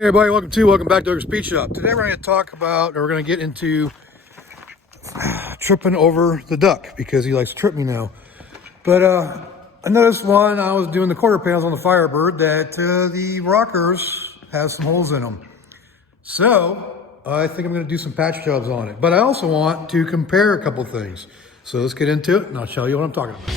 Hey everybody, welcome back to Doug's Speed Shop. Today we're going to talk about, or we're going to get into tripping over the duck because he likes to trip me now. But I noticed when I was doing the quarter panels on the Firebird that the rockers have some holes in them. So I think I'm going to do some patch jobs on it. But I also want to compare a couple things. So let's get into it and I'll show you what I'm talking about.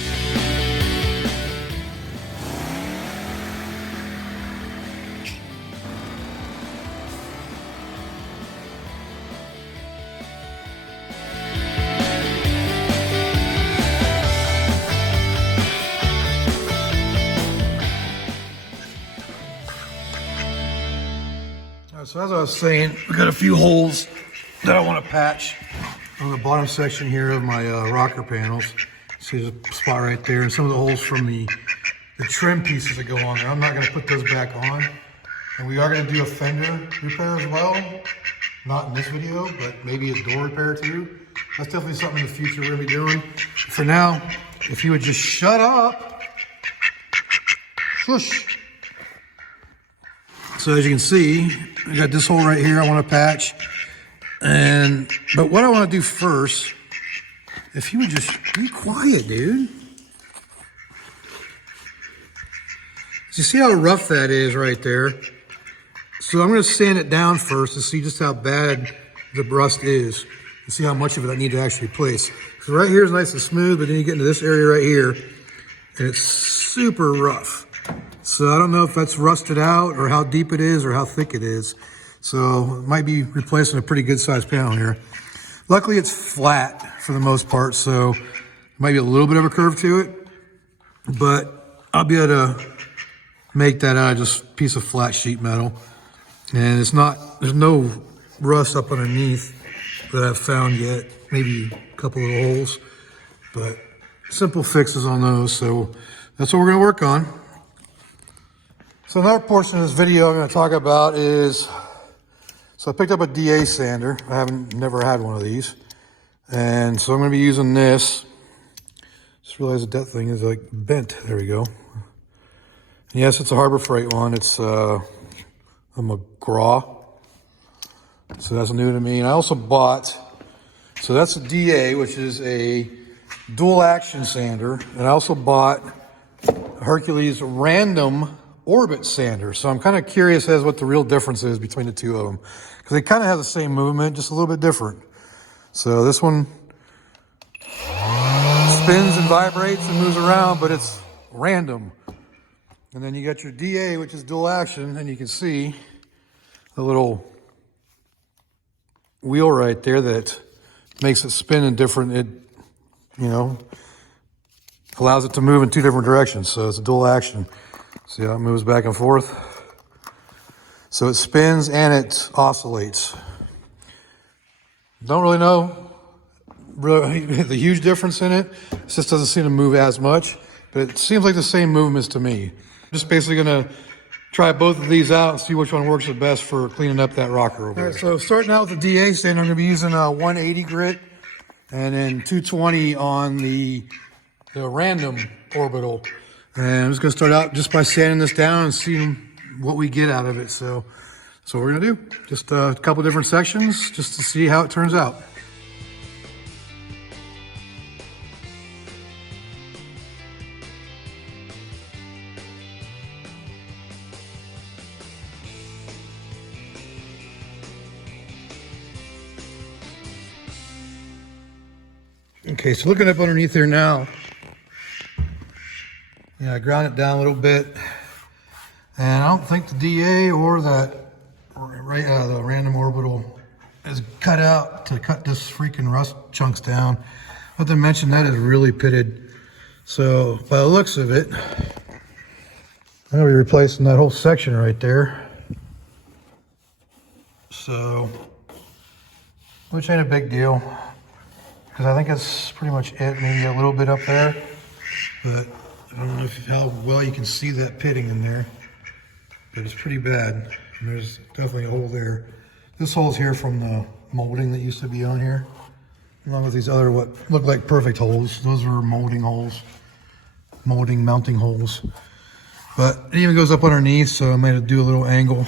So as I was saying, we got a few holes that I want to patch on the bottom section here of my rocker panels. See, there's a spot right there, and some of the holes from the trim pieces that go on there. I'm not going to put those back on, and we are going to do a fender repair as well. Not in this video, but maybe a door repair too. That's definitely something in the future we're going to be doing. For now, if you would just shut up, shush. So as you can see, I got this hole right here I want to patch. But what I want to do first, if you would just be quiet, dude. So you see how rough that is right there? So I'm going to sand it down first to see just how bad the rust is and see how much of it I need to actually replace. So right here is nice and smooth, but then you get into this area right here and it's super rough. So I don't know if that's rusted out or how deep it is or how thick it is. So it might be replacing a pretty good sized panel here. Luckily it's flat for the most part, so there might be a little bit of a curve to it, but I'll be able to make that out of just a piece of flat sheet metal. And there's no rust up underneath that I've found yet, maybe a couple of holes, but simple fixes on those. So that's what we're gonna work on. So another portion of this video I'm going to talk about is, so I picked up a DA sander. I never had one of these. And so I'm going to be using this. Just realized that thing is like bent. There we go. And yes, it's a Harbor Freight one. It's a McGraw. So that's new to me. And I also bought, so that's a DA, which is a dual action sander. And I also bought a Hercules Random Orbit sander. So I'm kind of curious as what the real difference is between the two of them, because they kind of have the same movement, just a little bit different. So this one spins and vibrates and moves around, but it's random. And then you got your DA, which is dual action, and you can see the little wheel right there that makes it spin in different, allows it to move in two different directions. So it's a dual action. See how it moves back and forth? So it spins and it oscillates. Don't really know the huge difference in it. It just doesn't seem to move as much, but it seems like the same movements to me. I'm just basically gonna try both of these out and see which one works the best for cleaning up that rocker over there. All right, so starting out with the DA stand, I'm gonna be using a 180 grit and then 220 on the random orbital. And I'm just gonna start out just by sanding this down and seeing what we get out of it. So that's what we're gonna do. Just a couple different sections just to see how it turns out. Okay, so looking up underneath here now, yeah, I ground it down a little bit, and I don't think the DA or the random orbital is cut out to cut this freaking rust chunks down. Not to mention that is really pitted. So by the looks of it, I'm gonna be replacing that whole section right there. So, which ain't a big deal, because I think that's pretty much it. Maybe a little bit up there, but I don't know how well you can see that pitting in there, but it's pretty bad. And there's definitely a hole there. This hole's here from the molding that used to be on here, along with these other what look like perfect holes. Those are molding holes, mounting holes. But it even goes up underneath, so I might do a little angle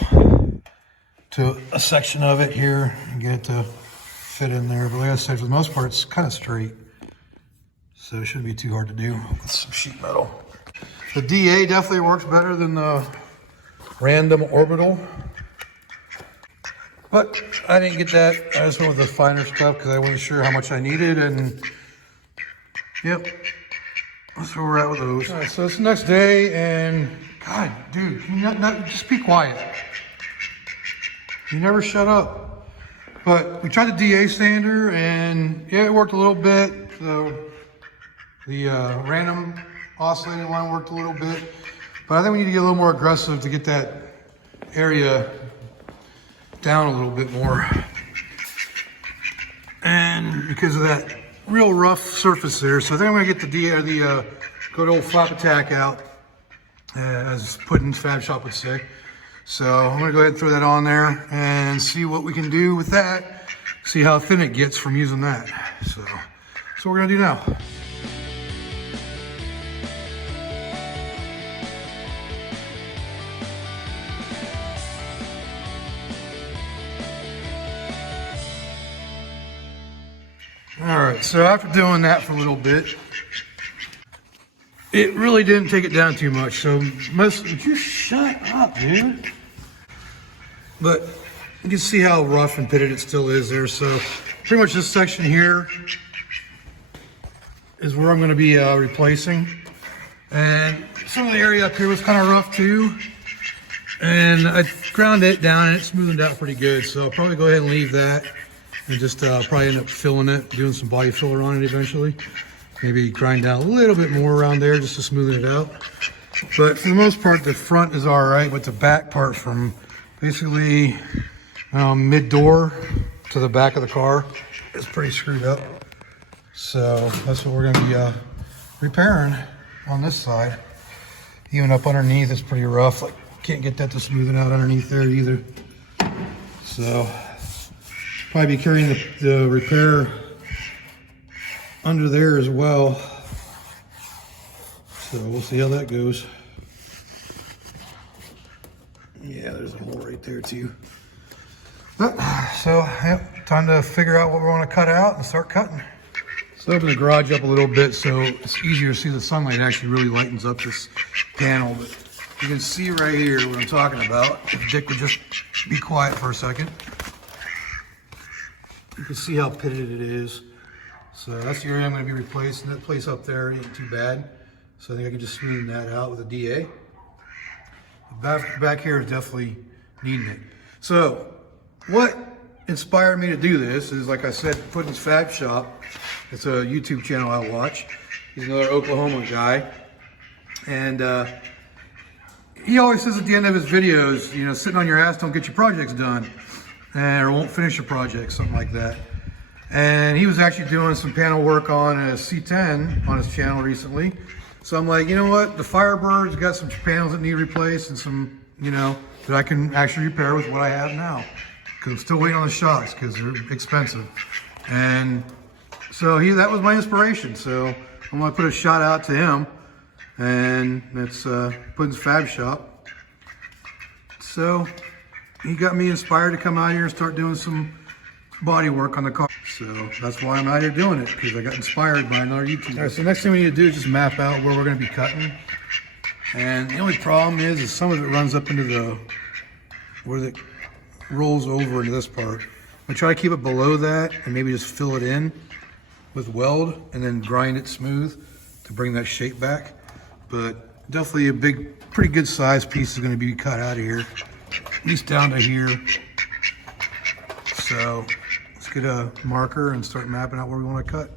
to a section of it here and get it to fit in there. But like I said, for the most part, it's kind of straight. So it shouldn't be too hard to do with some sheet metal. The DA definitely works better than the random orbital. But I didn't get that. I just went with the finer stuff because I wasn't sure how much I needed. And yep, that's where we're at with those. All right, so it's the next day, and God, dude, you just be quiet. You never shut up. But we tried the DA sander, and yeah, it worked a little bit. The random oscillating line worked a little bit, but I think we need to get a little more aggressive to get that area down a little bit more. And because of that real rough surface there, so I think I'm gonna get the DA, the good old flap attack out, as Puddin's Fab Shop would say. So I'm gonna go ahead and throw that on there and see what we can do with that. See how thin it gets from using that. So that's what we're gonna do now. All right, so after doing that for a little bit, it really didn't take it down too much. So would you shut up, dude? But you can see how rough and pitted it still is there. So pretty much this section here is where I'm going to be replacing. And some of the area up here was kind of rough too. And I ground it down and it smoothed out pretty good. So I'll probably go ahead and leave that. And just probably end up filling it, doing some body filler on it eventually. Maybe grind down a little bit more around there just to smoothen it out. But for the most part, the front is all right, but the back part from basically mid-door to the back of the car is pretty screwed up. So that's what we're gonna be repairing on this side. Even up underneath is pretty rough. Like, can't get that to smoothing out underneath there either. So probably be carrying the repair under there as well. So we'll see how that goes. Yeah, there's a hole right there too. But, so yep, time to figure out what we want to cut out and start cutting. So open the garage up a little bit so it's easier to see. The sunlight actually really lightens up this panel. But you can see right here what I'm talking about. If Dick would just be quiet for a second. You can see how pitted it is. So that's the area I'm going to be replacing. That place up there ain't too bad. So I think I can just smoothen that out with a DA. Back here is definitely needing it. So what inspired me to do this is, like I said, Puddin's Fab Shop. It's a YouTube channel I watch. He's another Oklahoma guy. And he always says at the end of his videos, you know, sitting on your ass don't get your projects done. Or won't finish your project, something like that. And he was actually doing some panel work on a C10 on his channel recently. So I'm like, you know what? The Firebird's got some panels that need replaced and some, you know, that I can actually repair with what I have now. Because I'm still waiting on the shocks because they're expensive. And so that was my inspiration. So I'm gonna put a shout out to him. And that's Puddin's Fab Shop. So he got me inspired to come out here and start doing some body work on the car. So that's why I'm out here doing it, because I got inspired by another YouTuber. All right, so next thing we need to do is just map out where we're going to be cutting. And the only problem is some of it runs up into where it rolls over into this part. I try to keep it below that and maybe just fill it in with weld and then grind it smooth to bring that shape back. But definitely a pretty good size piece is going to be cut out of here, at least down to here. So let's get a marker and start mapping out where we want to cut.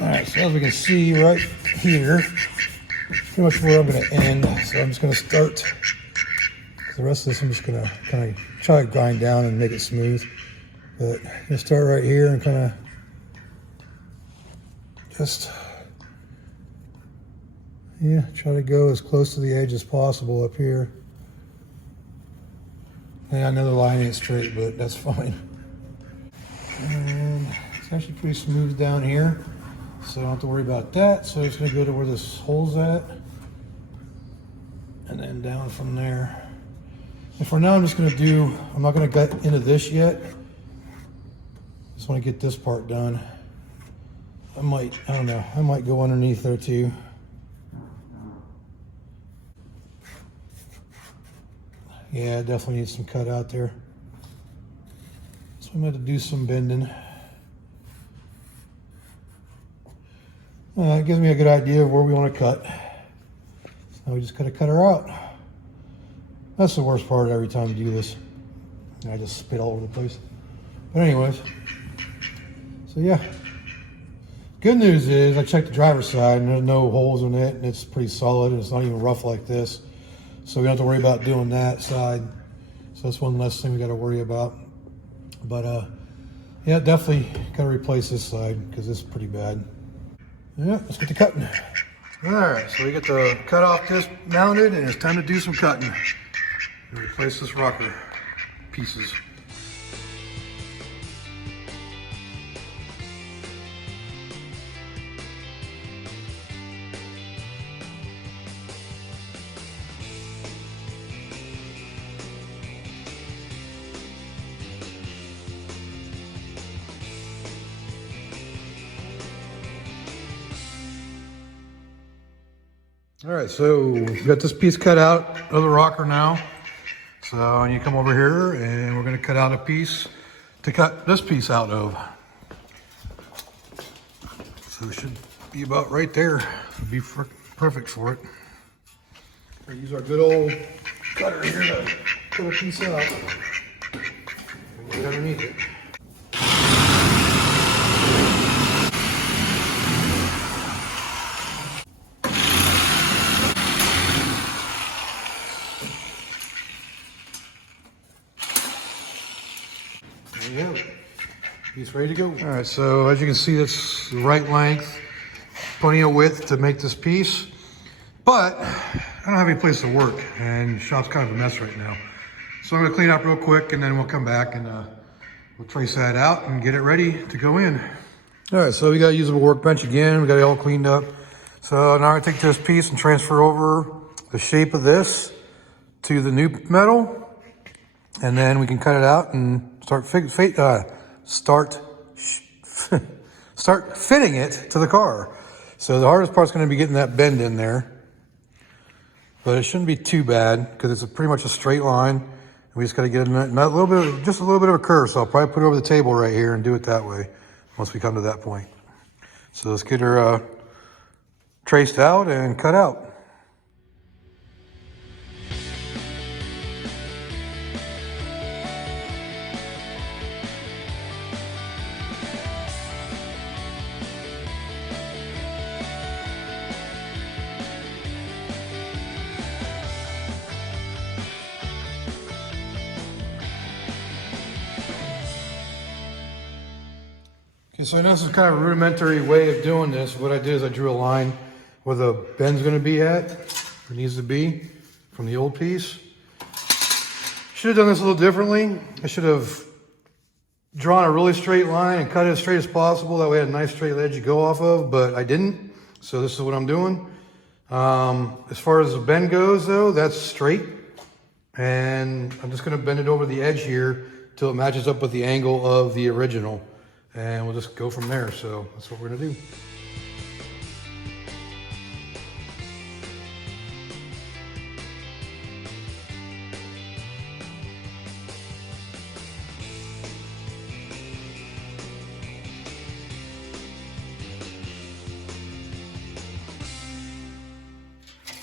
All right, so as we can see right here, pretty much where I'm going to end. So I'm just going to start. The rest of this I'm just going to kind of try to grind down and make it smooth. But I'm going to start right here and kind of just, yeah, try to go as close to the edge as possible up here. Yeah, I know the line ain't straight, but that's fine. And it's actually pretty smooth down here, so I don't have to worry about that. So it's going to go to where this hole's at, and then down from there. And for now, I'm not gonna get into this yet. Just wanna get this part done. I don't know, I might go underneath there too. Yeah, it definitely needs some cut out there. So I'm going to do some bending. It gives me a good idea of where we want to cut. So now we just got to cut her out. That's the worst part every time you do this. I just spit all over the place. But anyways, so yeah. Good news is I checked the driver's side and there's no holes in it and it's pretty solid and it's not even rough like this. So we don't have to worry about doing that side. So that's one less thing we got to worry about. But yeah, definitely got to replace this side because it's pretty bad. Yeah, let's get to cutting. All right, so we get the cut off disc mounted and it's time to do some cutting. Replace this rocker pieces. All right, so we've got this piece cut out of the rocker now. So you come over here and we're gonna cut out a piece to cut this piece out of. So it should be about right there. It'll be perfect for it. We'll use our good old cutter here to cut a piece out. And get underneath it. There you have it. Piece ready to go. All right, so as you can see, that's the right length, plenty of width to make this piece, but I don't have any place to work and the shop's kind of a mess right now. So I'm gonna clean up real quick and then we'll come back and we'll trace that out and get it ready to go in. All right, so we got a usable workbench again. We got it all cleaned up. So now I'm gonna take this piece and transfer over the shape of this to the new metal. And then we can cut it out and start fitting it to the car. So the hardest part's going to be getting that bend in there, but it shouldn't be too bad because it's pretty much a straight line. We just got to get just a little bit of a curve. So I'll probably put it over the table right here and do it that way once we come to that point. So let's get her traced out and cut out. Okay, so I know this is kind of a rudimentary way of doing this. What I did is I drew a line where the bend's going to be at, or needs to be, from the old piece. Should have done this a little differently. I should have drawn a really straight line and cut it as straight as possible. That way I had a nice straight edge to go off of, but I didn't. So this is what I'm doing. As far as the bend goes though, that's straight. And I'm just going to bend it over the edge here till it matches up with the angle of the original. And we'll just go from there. So that's what we're gonna do.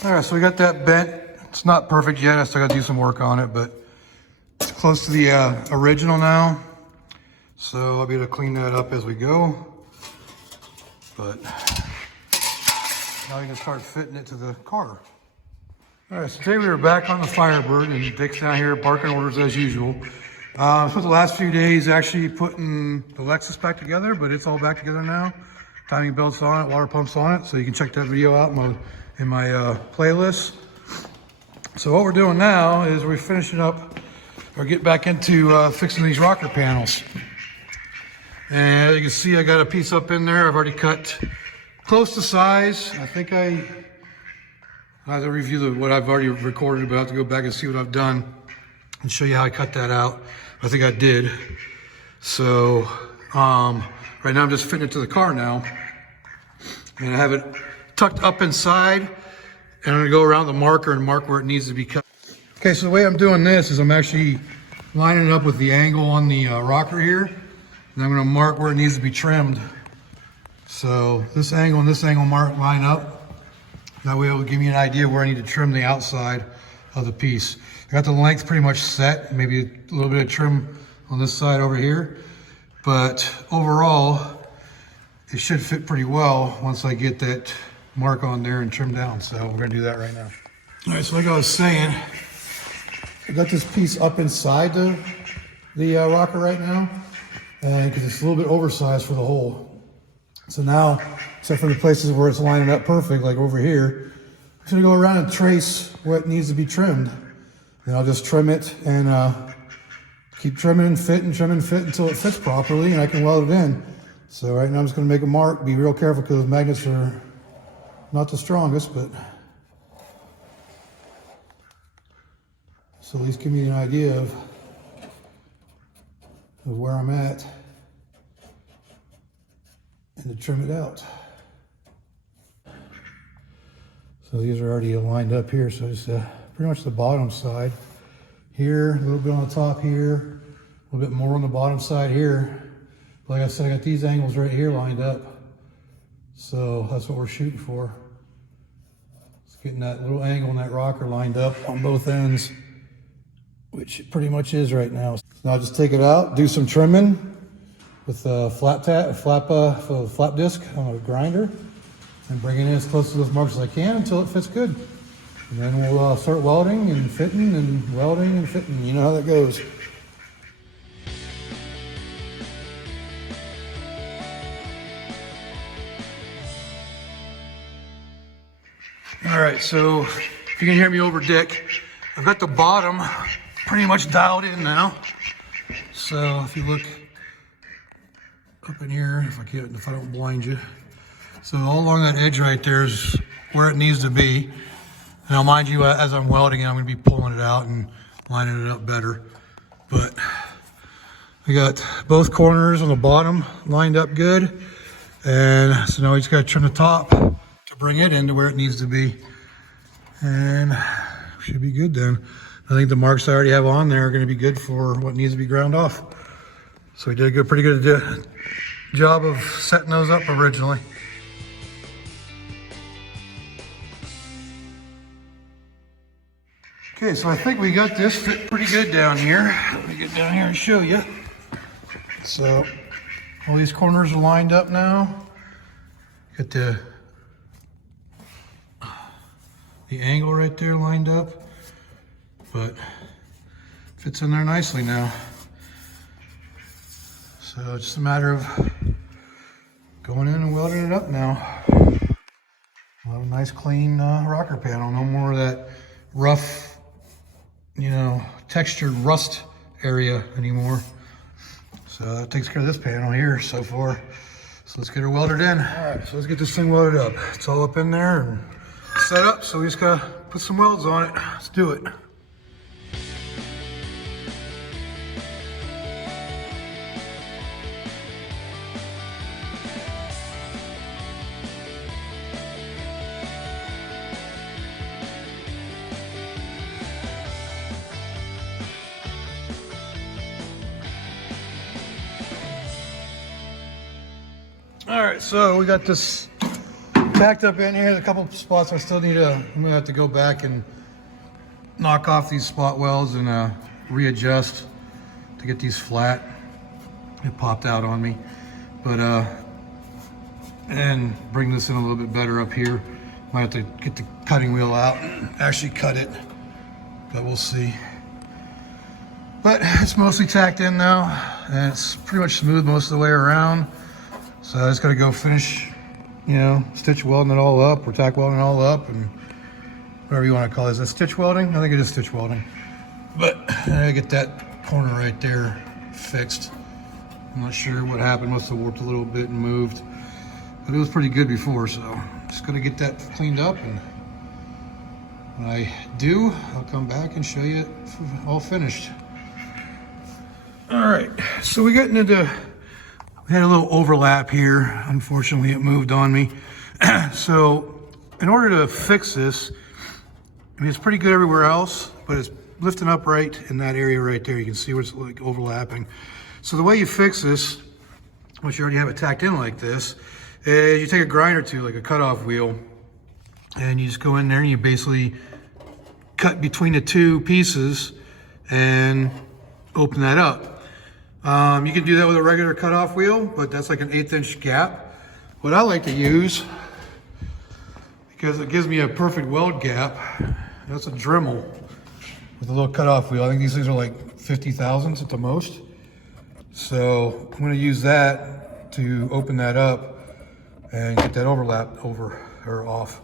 All right, so we got that bent. It's not perfect yet. I still gotta do some work on it, but it's close to the original now. So I'll be able to clean that up as we go. But now we can start fitting it to the car. All right, so today we were back on the Firebird and Dick's down here barking orders as usual. Spent the last few days actually putting the Lexus back together, but it's all back together now. Timing belts on it, water pumps on it, so you can check that video out in my playlist. So what we're doing now is we're finishing up or get back into fixing these rocker panels. And you can see I got a piece up in there. I've already cut close to size. I think I have to review what I've already recorded, but I have to go back and see what I've done. and show you how I cut that out. I think I did. So right now I'm just fitting it to the car now. And I have it tucked up inside, and I'm gonna go around the marker and mark where it needs to be cut. Okay, so the way I'm doing this is I'm actually lining it up with the angle on the rocker here, and I'm gonna mark where it needs to be trimmed. So this angle and this angle line up. That way it'll give me an idea where I need to trim the outside of the piece. I got the length pretty much set, maybe a little bit of trim on this side over here, but overall, it should fit pretty well once I get that mark on there and trim down. So we're gonna do that right now. All right, so like I was saying, I got this piece up inside the rocker right now, and because it's a little bit oversized for the hole. So now, except for the places where it's lining up perfect, like over here, I'm just gonna go around and trace what needs to be trimmed. And I'll just trim it and keep trimming and fit until it fits properly and I can weld it in. So right now I'm just going to make a mark. Be real careful because the magnets are not the strongest, but so at least give me an idea of where I'm at and to trim it out. So these are already lined up here, so just pretty much the bottom side here, a little bit on the top here, a little bit more on the bottom side here. Like I said, I got these angles right here lined up. So that's what we're shooting for. It's getting that little angle and that rocker lined up on both ends, which it pretty much is right now. So now I'll just take it out, do some trimming with a flap disc on a grinder, and bring it in as close to those marks as I can until it fits good. And then we'll start welding and fitting and welding and fitting. You know how that goes. All right, so if you can hear me over Dick, I've got the bottom pretty much dialed in now. So if you look up in here, if I don't blind you. So all along that edge right there is where it needs to be. Now mind you, as I'm welding it, I'm gonna be pulling it out and lining it up better. But we got both corners on the bottom lined up good. And so now we just gotta trim the top to bring it into where it needs to be. And should be good then. I think the marks I already have on there are gonna be good for what needs to be ground off. So we did a pretty good job of setting those up originally. Okay, so I think we got this fit pretty good down here. Let me get down here and show you. So all these corners are lined up now. Got the angle right there lined up, but fits in there nicely now. So it's just a matter of going in and welding it up now. We'll have a nice clean rocker panel. No more of that rough, textured rust area anymore. So that takes care of this panel here so far. So let's get her welded in. All right, so let's get this thing welded up. It's all up in there and set up, so we just gotta put some welds on it. Let's do it. All right, so we got this packed up in here. There's a couple of spots I'm gonna have to go back and knock off these spot welds and readjust to get these flat. It popped out on me, but and bring this in a little bit better up here. Might have to get the cutting wheel out and actually cut it, but we'll see. But it's mostly tacked in now, and it's pretty much smooth most of the way around. So I just gotta go finish, stitch welding it all up, or tack welding it all up, and whatever you want to call it. Is that stitch welding? I think it is stitch welding. But I gotta get that corner right there fixed. I'm not sure what happened. Must have warped a little bit and moved. But it was pretty good before, so just gotta get that cleaned up and When I do, I'll come back and show you it all finished. All right, so we had a little overlap here. Unfortunately, it moved on me. So in order to fix this, I mean, it's pretty good everywhere else, but it's lifting up right in that area right there. You can see where it's like overlapping. So the way you fix this, once you already have it tacked in like this, is you take a grinder tool, like a cutoff wheel, and you just go in there and you basically cut between the two pieces and open that up. You can do that with a regular cutoff wheel, but that's like an 1/8 inch gap. What I like to use, because it gives me a perfect weld gap, that's a Dremel with a little cutoff wheel. I think these things are like 50 thousandths at the most. So I'm going to use that to open that up and get that overlap over or off.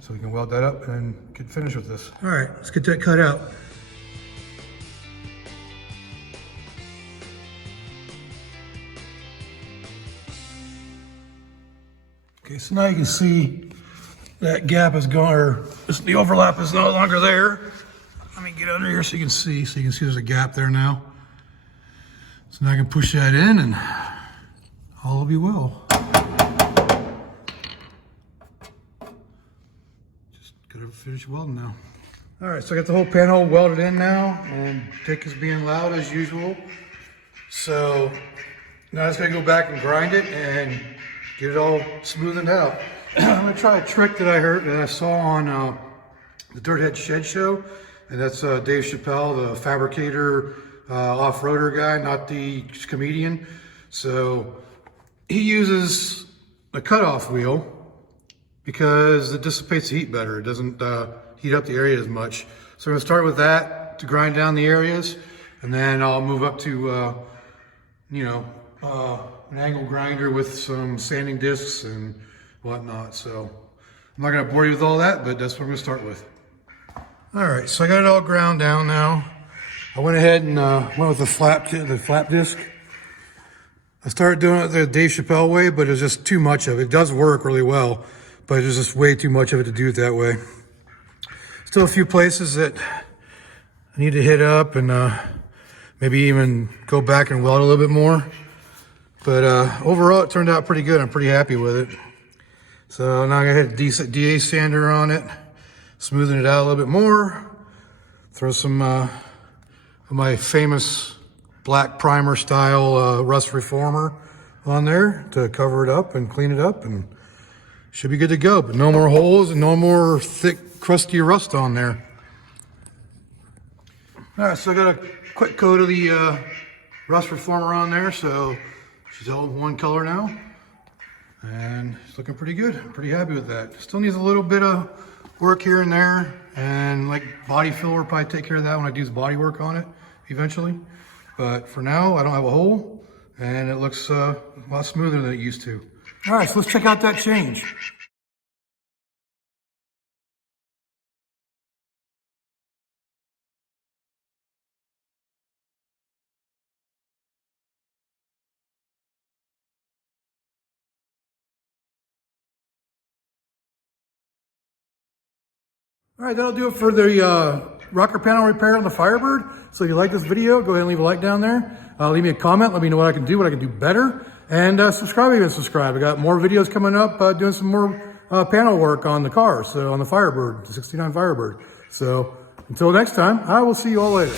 So we can weld that up and get finished with this. All right, let's get that cut out. Okay, so now you can see that gap is gone, or the overlap is no longer there. Let me get under here so you can see there's a gap there now. So now I can push that in and all will be well. Gotta finish welding now. All right, so I got the whole panel welded in now, and Dick is being loud as usual. So now I just gotta go back and grind it and get it all smoothened out. I'm gonna try a trick that I saw on the Dirthead Shed Show, and that's Dave Chappelle, the fabricator, off-roader guy, not the comedian. So he uses a cutoff wheel because it dissipates the heat better. It doesn't heat up the area as much. So I'm gonna start with that to grind down the areas, and then I'll move up to, an angle grinder with some sanding discs and whatnot. So I'm not gonna bore you with all that, but that's what I'm gonna start with. All right, so I got it all ground down now. I went ahead and went with the flap disc. I started doing it the Dave Chappelle way, but it was just too much of it. It does work really well, but there's just way too much of it to do it that way. Still a few places that I need to hit up and maybe even go back and weld a little bit more. But overall, it turned out pretty good. I'm pretty happy with it. So now I'm gonna hit a decent DA sander on it, smoothing it out a little bit more, throw some of my famous black primer style rust reformer on there to cover it up and clean it up, and should be good to go. But no more holes and no more thick, crusty rust on there. All right, so I got a quick coat of the rust reformer on there, so she's all one color now, and it's looking pretty good. I'm pretty happy with that. Still needs a little bit of work here and there, and like body filler will probably take care of that when I do the body work on it eventually. But for now, I don't have a hole, and it looks a lot smoother than it used to. All right, so let's check out that change. All right, that'll do it for the rocker panel repair on the Firebird. So if you like this video, go ahead and leave a like down there. Leave me a comment, let me know what I can do better. And subscribe if you haven't subscribed. I got more videos coming up doing some more panel work on the car, so on the Firebird, the 69 Firebird. So until next time, I will see you all later.